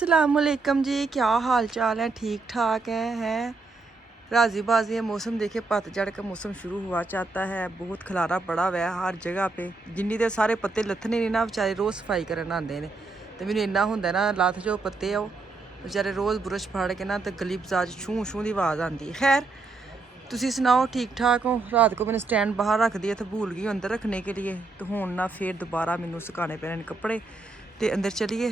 अस्सलामुअलैकुम जी, क्या हाल चाल है? ठीक ठाक हैं राजी बाजी है। मौसम देखिए, पतझड़ का मौसम शुरू हुआ चाहता है। बहुत खलारा पड़ा हुआ है हर जगह पे। जिन्नी देर सारे पत्ते लथने नहीं ना, बेचारे रोज़ सफाई करन आंदे ने। ते मैनूं इन्ना हुंदा ना, लथ जो पत्ते आ बेचारे रोज़ बुरश फड़ के ना ते गली बाजार छूं छूं दी आवाज़ आंदी है। खैर, तुसी सुनाओ, ठीक ठाक हो? रात को मैंने स्टैंड बाहर रख दिया तो भूल गई अंदर रखने के लिए। तो हुण ना फिर दोबारा मैनू सुकाने पैने ने कपड़े। तो अंदर चलिए,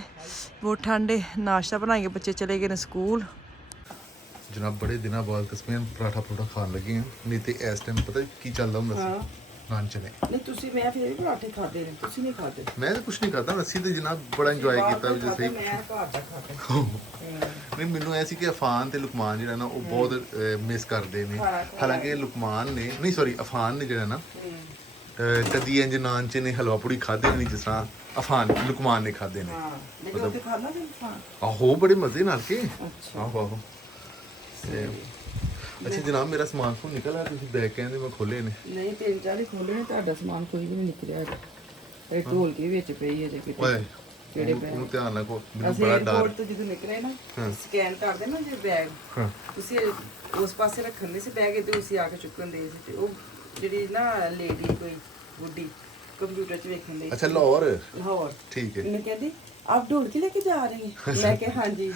बहुत ठंड है। नाश्ता बनाइए, बच्चे चले गए ने स्कूल। जनाब बड़े दिनों बाद तस्वीर पराठा परोठा खान लगी हैं। नहीं तो इस टाइम पता की चलता हूँ नान चने। नहीं तुसी मैं फिर भी पराठे खाते ने, तुसी नहीं खाते? मैं तो कुछ नहीं खाता, ਅਸੀਂ ਤੇ ਜਨਾਬ ਬੜਾ ਇੰਜੋਏ ਕੀਤਾ ਵਜੇ ਸਹੀ। मैं घर दा खाता। ਨਹੀਂ ਮੈਨੂੰ ਐਸੀ ਕਿ ਅਫਾਨ ਤੇ ਲੁਕਮਾਨ ਜਿਹੜਾ ਨਾ ਉਹ ਬਹੁਤ ਮਿਸ ਕਰਦੇ ਨੇ। ਹਾਲਾਂਕਿ ਲੁਕਮਾਨ ਨੇ ਨਹੀਂ ਸੌਰੀ ਅਫਾਨ ਨੇ ਜਿਹੜਾ ਨਾ ਕਦੀ ਇੰਜ ਨਾਨ ਚ ਨੇ ਹਲਵਾ ਪੂੜੀ ਖਾਦੇ ਨਹੀਂ ਜਿਸ ਤਰ੍ਹਾਂ ਅਫਾਨ ਲੁਕਮਾਨ ਨੇ ਖਾਦੇ ਨੇ। लेकिन ओते खाना भी खाना। ਆਹੋ ਬੜੇ ਮਜ਼ੇ ਨਾਲ ਕੇ। अच्छा ਆਹੋ ਆਹੋ। ਅੱਛਾ ਜਨਾਬ ਮੇਰਾ ਸਮਾਨ ਤੋਂ ਨਿਕਲ ਆਇਆ, ਤੁਸੀਂ ਬੈਗ ਕਹਿੰਦੇ ਮੈਂ ਖੋਲੇ ਨੇ। नहीं, 3-4 ही खोले ने, ਤੁਹਾਡਾ ਸਮਾਨ ਕੋਈ ਵੀ ਨਹੀਂ ਨਿਕਲਿਆ। ਇਹ ਢੋਲਕੀ ਵਿੱਚ ਪਈ ਹੈ ਜੇ ਕਿਤੇ। ਓਏ ਕਿਹੜੇ ਬੈਗ? ਉਹਨੂੰ ਧਿਆਨ ਨਾਲ ਕੋ, ਮੈਨੂੰ ਅਸੀਂ ਬੜਾ ਡਰ। 에어ਪੋਰਟ ਤੋਂ ਜਦੋਂ ਨਿਕਲੇ ਨਾ, ਸਕੈਨ ਕਰਦੇ ਨਾ ਜੇ ਬੈਗ, ਹਾਂ ਤੁਸੀਂ ਉਸ ਪਾਸੇ ਰੱਖਣ ਦੇ ਸੀ ਬੈਗ, ਇੱਧਰ ਤੁਸੀਂ ਆ ਕੇ ਚੁੱਕਣ ਦੇ ਸੀ। ਤੇ ਉਹ ਜਿਹੜੀ ਨਾ ਲੇਡੀ ਕੋਈ ਬੁੱਢੀ ਕੰਪਿਊਟਰ 'ਚ ਵੇਖਣ ਦੇ। ਅੱਛਾ ਲਾਹੌਰ ਲਾਹੌਰ ਠੀਕ ਹੈ। मैंने कहती आप ढोलकी लेके जा रही हैं? मैं क्या हाँ जी।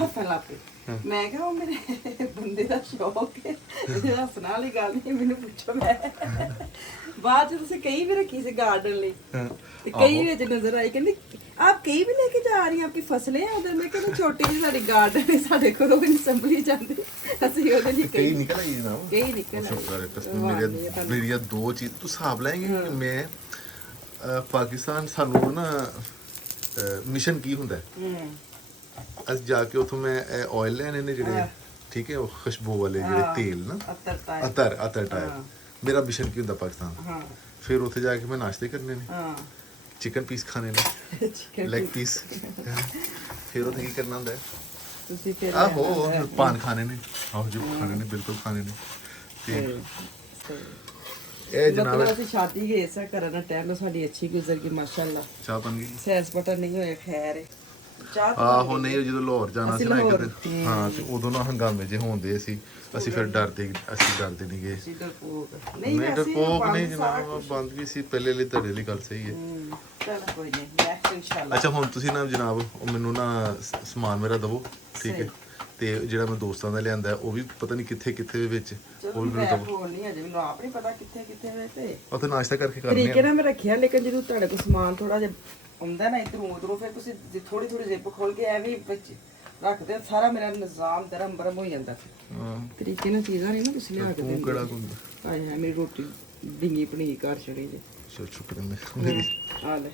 हसन ला पे मैं क्या वो मेरे बंदे का शौक है। हसना वाली गल नहीं, मैंने पूछो मैं बाद च तुसीं कई भी रखी सी गार्डन ਲਈ ਤੇ ਕਈ ਵਿੱਚ ਨਜ਼ਰ ਆਈ, ਕਹਿੰਦੀ आप कई भी लेके जा रही हैं, आपकी फसलें हैं उधर। मैं कहती छोटी जी साडी गार्डन है, साडे कोलों नहीं संभली जाती, ਅਸੀਂ ਉਹਦੇ ਲਈ ਕਈ ਨਿਕਲ ਆਈ ਜਨਾਬ। ਕਈ ਨਿਕਲ ਸ਼ੁਕਰ ਹੈ ਤਸਵੀਰ ਮੇਰੀਆਂ ਦੋ ਚੀਜ਼ ਤੂੰ ਹਿਸਾਬ ਲਾਏਂਗੇ ਕਿ ਮੈਂ ਪਾਕਿਸਤਾਨ ਸਾਨੂੰ ਨਾ ਮਿਸ਼ਨ ਕੀ ਹੁੰਦਾ ਅਸੀਂ ਜਾ ਕੇ ਉਥੋਂ ਮੈਂ ਆਇਲ ਲੈਣੇ ਨੇ ਜਿਹੜੇ ਠੀਕ ਹੈ ਉਹ ਖੁਸ਼ਬੂ ਵਾਲੇ ਜਿਹੜੇ ਤੇਲ ਨਾ ਅਤਰ ਟਾਇਰ ਮੇਰਾ ਮਿਸ਼ਨ ਕੀ ਹੁੰਦਾ ਪਾਕਿਸਤਾਨ। ਫਿਰ ਉੱਥੇ ਜਾ ਕੇ ਮੈਂ ਨਾਸ਼ਤੇ ਕਰਨੇ ਨੇ, ਚਿਕਨ ਪੀਸ ਖਾਣੇ ਨੇ, ਲੈਗ ਪੀਸ। ਫਿਰ ਉੱਥੇ ਕੀ ਕਰਨਾ ਹੁੰਦਾ ਤੁਸੀਂ ਫਿਰ ਆਹੋ ਪਾਨ ਖਾਣੇ ਨੇ, ਆਹੋ ਜੀ ਖਾਣੇ ਨੇ, ਬਿਲਕੁਲ ਖਾਣੇ ਨੇ। ਤੇ ਇਹ ਜਨਾਬ ਅਸੀਂ ਸ਼ਾਦੀ ਗਏ ਸਾਂ ਕਰਨ, ਟਾਈਮ ਸਾਡੀ ਅੱਛੀ ਗੁਜ਼ਰ ਗਈ ਮਾਸ਼ਾਅੱਲਾ। ਚਾਹ ਬਣ ਗਈ? ਸੈਰ ਸਪਾਟਾ ਨਹੀਂ ਹੋਇਆ, ਖੈਰ ਹੈ। ਚਾਹ ਆਹੋ ਨਹੀਂ ਜਦੋਂ ਲਾਹੌਰ ਜਾਣਾ ਸੀ ਨਾ ਇੱਕ ਦਿਨ, ਹਾਂ ਤੇ ਉਦੋਂ ਨਾ ਹੰਗਾਮੇ ਜੇ ਹੁੰਦੇ ਸੀ, ਅਸੀਂ ਫਿਰ ਡਰਦੇ ਨਹੀਂ ਗਏ। ਨਹੀਂ ਡਰਪੋਕ ਨਹੀਂ ਜਨਾਬ, ਬੰਦ ਵੀ ਸੀ ਪਹਿਲੇ ਲਈ, ਤੁਹਾਡੇ ਲਈ ਗੱਲ ਸਹੀ ਹੈ। ਚਲ ਕੋਈ ਨਹੀਂ, ਨੈਕਸਟ ਇਨਸ਼ਾਅੱਲਾ। ਅੱਛਾ ਹੁਣ ਤੁਸੀਂ ਨਾ ਜਨਾਬ ਉਹ ਮੈਨੂੰ ਨਾ ਸਮਾਨ ਮੇਰਾ ਦਵੋ ਠੀਕ ਹੈ, ਤੇ ਜਿਹੜਾ ਮੈਂ ਦੋਸਤਾਂ ਦਾ ਲਿਆਂਦਾ ਉਹ ਵੀ ਪਤਾ ਨਹੀਂ ਕਿੱਥੇ ਕਿੱਥੇ ਦੇ ਵਿੱਚ ਉਹ ਵੀ ਮੈਨੂੰ ਦਵੋ। ਹੋਰ ਨਹੀਂ ਅਜੇ ਮੈਨੂੰ ਆਪ ਨਹੀਂ ਪਤਾ ਕਿੱਥੇ ਕਿੱਥੇ ਵੇ ਤੇ ਉੱਥੇ ਨਾਸ਼ਤਾ ਕਰਕੇ ਕਰਨੇ ਤਰੀਕੇ ਨਾਲ ਮੈਂ ਰੱਖਿਆ, ਲੇਕਿਨ ਜਦੋਂ ਤੁਹਾਡੇ ਕੋਲ ਸਮਾਨ ਥੋੜਾ ਜਿਹਾ ਹੁੰਦਾ ਨਾ ਇਧਰੋਂ ਉਧਰੋਂ, ਫਿਰ ਤੁਸੀਂ ਥੋੜੀ ਜ਼ਿਪ ਖੋਲ ਕੇ ਐਵੇਂ ਵਿੱਚ ਰੱਖਦੇ, ਸਾਰਾ ਮੇਰਾ ਨਿਜ਼ਾਮ ਦਰਮ ਬਰਮ ਹੋ ਜਾਂਦਾ। ਹਾਂ ਤਰੀਕੇ ਨਾਲ ਚੀਜ਼ਾਂ ਨਹੀਂ ਨਾ ਤੁਸੀਂ ਲਿਆ ਕੇ ਉਹ ਦਿੰਦੇ। ਕਿਹੜਾ ਹੁੰਦਾ ਆਏ ਹੈ ਮੇਰੀ ਰੋਟੀ ਡਿੰਗੀ ਪਣੀ ਘਰ ਚੜੀ ਜੇ। ਸ਼ੁਕਰ ਹੈ ਮੇਰੀ ਆ ਲੈ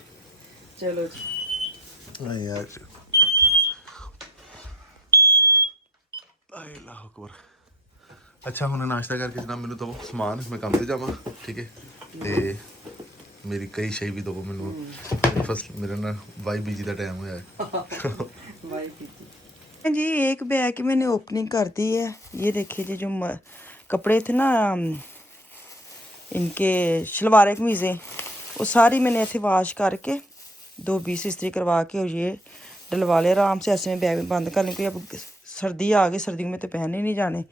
ਚਲੋ ਜੀ। ਆ ਯਾਰ ਆਏ ਅੱਲਾਹੁ ਅਕਬਰ। ਅੱਛਾ ਹੁਣ ਨਾਸ਼ਤਾ ਕਰਕੇ ਜਨਾਬ ਮੈਨੂੰ ਦਵੋ ਸਮਾਨ, ਮੈਂ ਕੰਮ ਤੇ ਜਾਵਾਂ ਠੀਕ ਹੈ, ਤੇ मेरी कई शे भी दो मैनू। फर्स्ट मेरा ना वाई बीजी का टाइम होया है जी। एक बैग की मैंने ओपनिंग कर दी है। ये देखिए जी, जो कपड़े थे ना इनके शलवारें कमीज़ें, वो सारी मैंने ऐसे वाश करके 2 बीस इस्त्री करवा के और ये डलवा लिया आराम से। ऐसे में बैग में बंद कर लूँगी। अब सर्दी आ गई, सर्दियों में तो पहने नहीं जाने,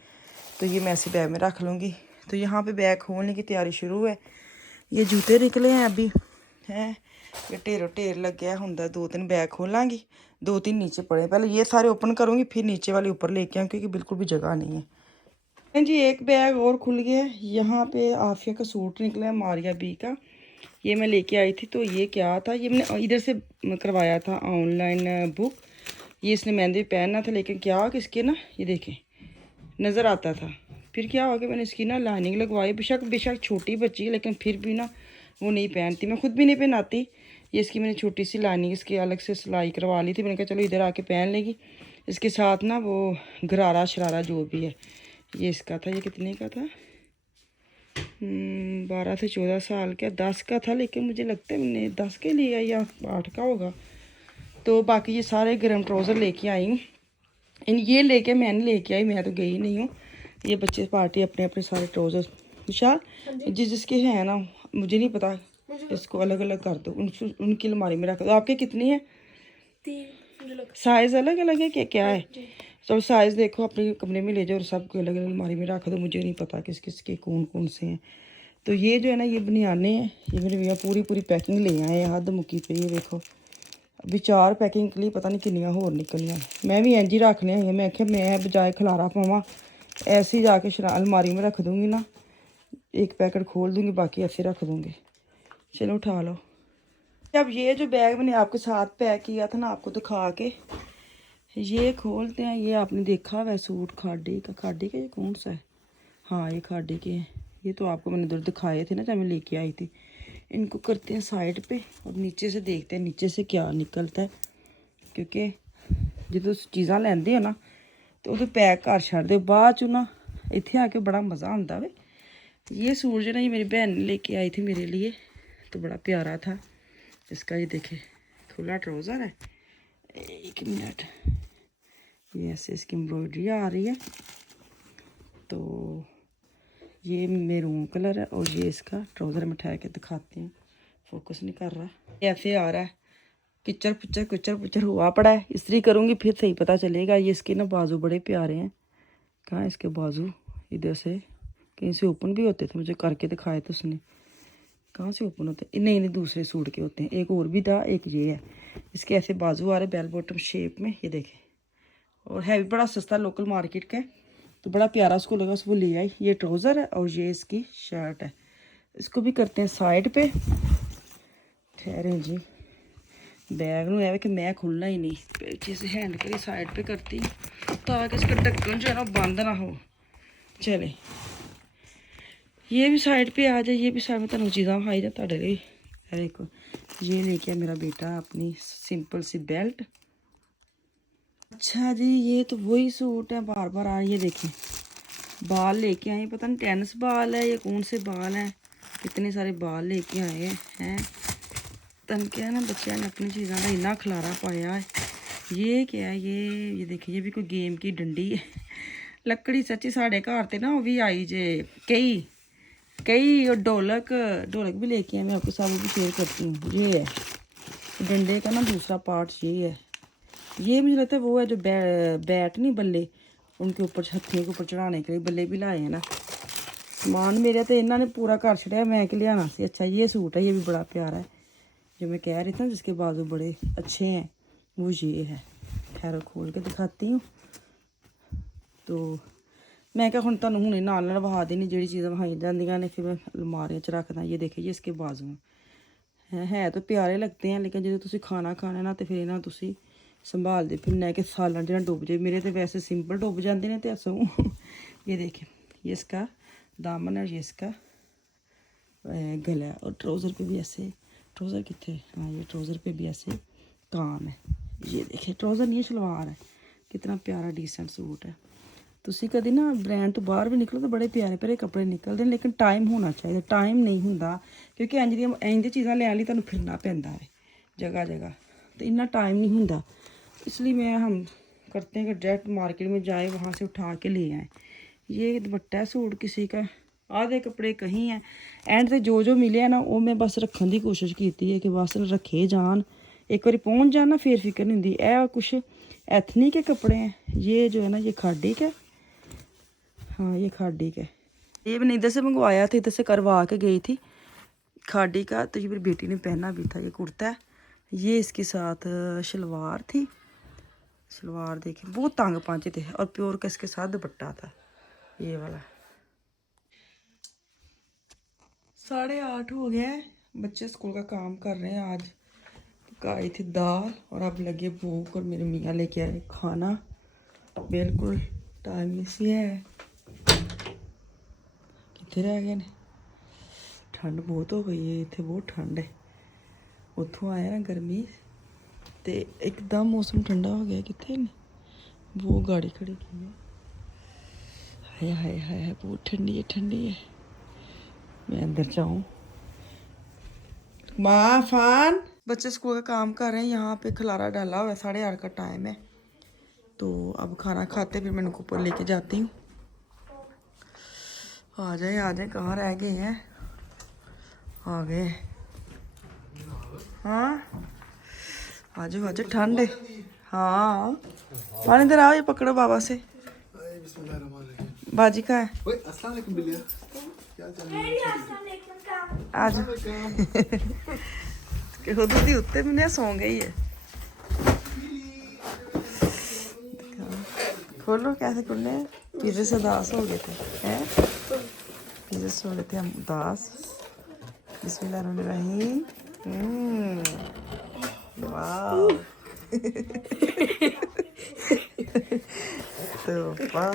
तो ये मैं ऐसे बैग में रख लूँगी। तो यहाँ पे बैग खोलने की तैयारी शुरू है। ये जूते निकले हैं अभी हैं, ये ढेर लग गया होंगे। 2-3 बैग खोलांगी, 2-3 नीचे पड़े। पहले ये सारे ओपन करूँगी, फिर नीचे वाले ऊपर लेके आऊँ, क्योंकि बिल्कुल भी जगह नहीं है जी। एक बैग और खुल गया है। यहाँ पे आफिया का सूट निकला है, मारिया बी का। ये मैं लेके आई थी। तो ये क्या था, ये मैंने इधर से करवाया था ऑनलाइन बुक। ये इसने मेहंदी पहनना था, लेकिन क्या कि इसके ना ये देखें नज़र आता था। फिर क्या हो गया, मैंने इसकी ना लाइनिंग लगवाई। बेशक छोटी बच्ची है, लेकिन फिर भी ना वो नहीं पहनती, मैं खुद भी नहीं पहनाती। ये इसकी मैंने छोटी सी लाइनिंग इसकी अलग से सिलाई करवा ली थी। मैंने कहा चलो इधर आके पहन लेगी। इसके साथ ना वो गरारा शरारा जो भी है ये इसका था। ये कितने का था? 12 से 14 साल का, 10 का था, लेकिन मुझे लगता है मैंने 10 के लिया या 8 का होगा। तो बाकी ये सारे गर्म ट्राउज़र लेके आई हूँ। ये लेके मैंने लेके आई, मैं तो गई नहीं हूँ। ये बच्चे पार्टी अपने अपने सारे ट्राउज़र विशाल जिसके हैं ना, मुझे नहीं पता, इसको अलग अलग कर दो, उनकी अलमारी में रख दो। आपके कितनी है? साइज अलग अलग है क्या क्या है? तो साइज देखो अपने कमरे में ले जाओ और सबको अलग अलग अलमारी में रख दो, मुझे नहीं पता किस किस के कौन कौन से हैं। तो ये जो है ना, ये बनियाने हैं, ये मेरे भैया पूरी पूरी पैकिंग ले आए हैं हद मुक्की पे। ये देखो अभी 4 पैकिंग के लिए पता नहीं किनियां होर निकलियां। मैं भी इंज ही रख लिया है, मैं आख्या मैं बजाय खलारा पावां ऐसे ही जाके अलमारी में रख दूँगी ना, एक पैकेट खोल दूँगी बाकी ऐसे रख दूँगी। चलो उठा लो। अब ये जो बैग मैंने आपके साथ पैक किया था ना आपको दिखा के, ये खोलते हैं। ये आपने देखा हुआ सूट खाडी का ये कौन सा है? हाँ ये खाडी के हैं। ये तो आपको मैंने उधर दिखाए थे ना जब मैं लेके आई थी। इनको करते हैं साइड पे और नीचे से देखते हैं नीचे से क्या निकलता है, क्योंकि जो चीज़ा लेंदे हो ना तो वो पैक कर छड़ दे बाद चो ना, इतने आके बड़ा मज़ा आता वे। ये सूट जो ना ये मेरी बहन ने लेके आई थी मेरे लिए, तो बड़ा प्यारा था। इसका ये देखे खुला ट्राउज़र है, 1 मिनट, ये ऐसे इसकी एम्ब्रॉयडरी आ रही है। तो ये मेरून कलर है और ये इसका ट्राउज़र में ठहर के दिखाते हैं, फोकस नहीं कर रहा, ऐसे आ रहा है। किचर पुचर हुआ पड़ा है, इस्त्री करूँगी फिर सही पता चलेगा। ये इसके ना बाजू बड़े प्यारे हैं। कहाँ इसके बाजू? इधर से कहीं से ओपन भी होते थे, मुझे करके दिखाए थे उसने। कहाँ से ओपन होते हैं? नहीं दूसरे सूट के होते हैं। एक और भी था, एक ये है। इसके ऐसे बाजू आ रहे बेल बॉटम शेप में, ये देखें। और है भी बड़ा सस्ता लोकल मार्केट का, तो बड़ा प्यारा उसको लगा, उसको ले आई। ये ट्राउज़र है और ये इसकी शर्ट है। इसको भी करते हैं साइड पे। ठहरे जी, बैग नू है कि मैं खुलना ही नहीं, पीछे से हैंड करी साइड पे करती ताकि इसका ढक्कन जो है ना बंद ना हो। चले ये भी साइड पे आ जाए, ये भी साइड में तुम चीज़ा खाई जा तुहाडे लिए। देखो ये लेके मेरा बेटा अपनी सिंपल सी बेल्ट। अच्छा जी, ये तो वही सूट है बार बार आ रही है। देखें बाल लेके आए, पता नहीं टेनिस बाल है या कौन से बाल हैं, कितने सारे बाल लेके आए हैं। तन क्या है ना, बच्चे ने अपनी चीज़ों का इन्ना खलारा पाया है। ये क्या है? ये देखिए, ये भी कोई गेम की डंडी है। लकड़ी सच्ची साढ़े घर ते ना वो भी आई जे कई और ढोलक भी लेके आए। मैं आपके साथ भी शेयर करती हूँ। ये है डंडे का ना दूसरा पार्ट, ये है। ये मुझे लगता है वो है जो बैट नहीं बल्ले, उनके ऊपर हथियों के ऊपर चढ़ाने के लिए बल्ले भी लाए हैं ना। सामान मेरे तो इन्होंने पूरा कर छड़िया, मैं कि लियाना सी। अच्छा ये सूट है, ये भी बड़ा प्यारा है, जो मैं कह रही थी ना जिसके बाजू बड़े अच्छे हैं, वो ये है। खैर खोल के दिखाती हूँ। तो मैं क्या हूँ तुम हूँ नाल वहा देनी जी चीज़ां वहाई जांदियां ने, फिर मैं अलमारियां च रखदा। ये देखिए ये इसके बाजू है तो प्यारे लगते हैं, लेकिन जो तुसी खाना खाना ना तो फिर इन्हें तुसी संभालते फिरना है कि सालन जो डुब जाए। मेरे तो वैसे सिंपल डुब जाते हैं तो असों। ये देखें ये इसका दामन है, ये इसका गला है। और ट्राउज़र पे भी ऐसे, ट्राउज़र कितने, हाँ ये ट्राउज़र पे भी ऐसे काम है। ये देखें ट्राउज़र नहीं शलवार है। कितना प्यारा डिसेंट सूट है। तुसी कभी ना ब्रांड तो बाहर भी निकलो तो बड़े प्यारे प्यारे कपड़े निकलते हैं, लेकिन टाइम होना चाहिए। टाइम नहीं होंगे क्योंकि इंज दी चीज़ां लैन लई तुहानूं फिरना पैंदा है जगह जगह, तो इन्ना टाइम नहीं होंगे। इसलिए हम करते हैं कि डायरेक्ट मार्केट में जाए, वहाँ से उठा के ले आए। ये दुपट्टा है सूट किसी का, आधे कपड़े कहीं हैं। एंड से जो मिले ना वो मैं बस रखने की कोशिश की है कि बस रखे जान, एक बार पहुँच जाना फिर फिक्र नहीं होंगी। यह कुछ एथनिक के कपड़े हैं। ये जो है ना ये खाडी का, हाँ ये खाडी का। ये मैंने इधर से मंगवाया था, इधर से करवा के गई थी खाडी का। तो ये मेरी बेटी ने पहना भी था। ये कुर्ता है, ये इसके साथ शलवार थी। शलवार देखिए बहुत तंग पांचे थे, और प्योर का इसके साथ दुपट्टा था ये वाला। 8:30 हो गया है, बच्चे स्कूल का काम कर रहे हैं। आज पकाई थी दाल और अब लगे भूख, और मेरे मियाँ लेके आए खाना। बिल्कुल टाइम इसी है। कितने रह गए ने? ठंड बहुत हो गई है, इतने बहुत ठंड है। उतों आया ना गर्मी, तो एकदम मौसम ठंडा हो गया। कितने ने वो गाड़ी खड़ी की है। हाय हाय हाय हाय बहुत ठंडी है। मैं अंदर जाऊँ। माँ फान, बच्चे स्कूल का काम कर रहे हैं। यहाँ पे खलारा डाला हुआ है, 8:30 का टाइम है। तो अब खाना खाते फिर मैं इनको ऊपर लेके जाती हूँ। आ जाए कहाँ रह गए हैं? आ गए। हाँ आ जाओ ठंड है। हाँ पानी इधर आओ, ये पकड़ो बाबा से। बाजी का है ओए अस्सलाम वालेकुम बिल्लिया, क्या चल रहा है? आज खुद ही उत्ते मैंने सौ गई है। खोलो कैसे खुलने हैं? पिज़्ज़े से उदास हो गए थे हैं, पिज़्ज़े से हो गए थे हम उदास। बिस्मिल्लाहिर्रहमानिर्रहीम। वाह तो वाह।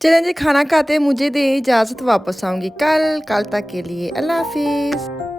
चलें जी खाना खाते, मुझे दें इजाज़त, वापस आऊँगी कल तक के लिए अल्लाह हाफिज़।